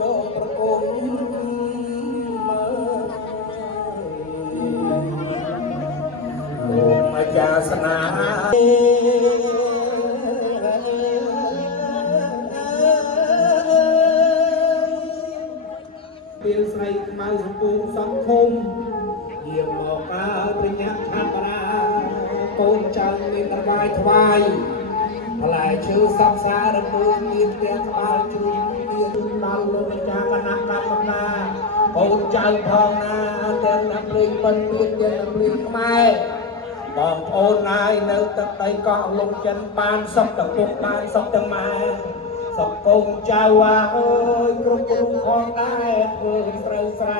រងប្រគំលោកអាចារ្យស្នាពេលស្រីខ្មៅសំពូងសង្គមយាងមកកើប្រញាប់ថាប្រាកូនចៅមានប្រវាយថ្វាយផ្លែឈើសង្សាររមើមានទាំងក្បាលជ្រុំមានដល់លោកអាចារ្យគណៈកម្មការកូនចៅផងណាទាំងអ្នកភ្លេងពិនមានទាំងអ្នកភ្លេងខ្មែរបងប្អូនណាយនៅទឹកដីកោះលំចិនបានសុខទាំងពុកបានសុខទាំងម៉ែសុខកូនចៅអើយគ្រប់គ្រប់ផងដែរធ្វើត្រូវស្រែ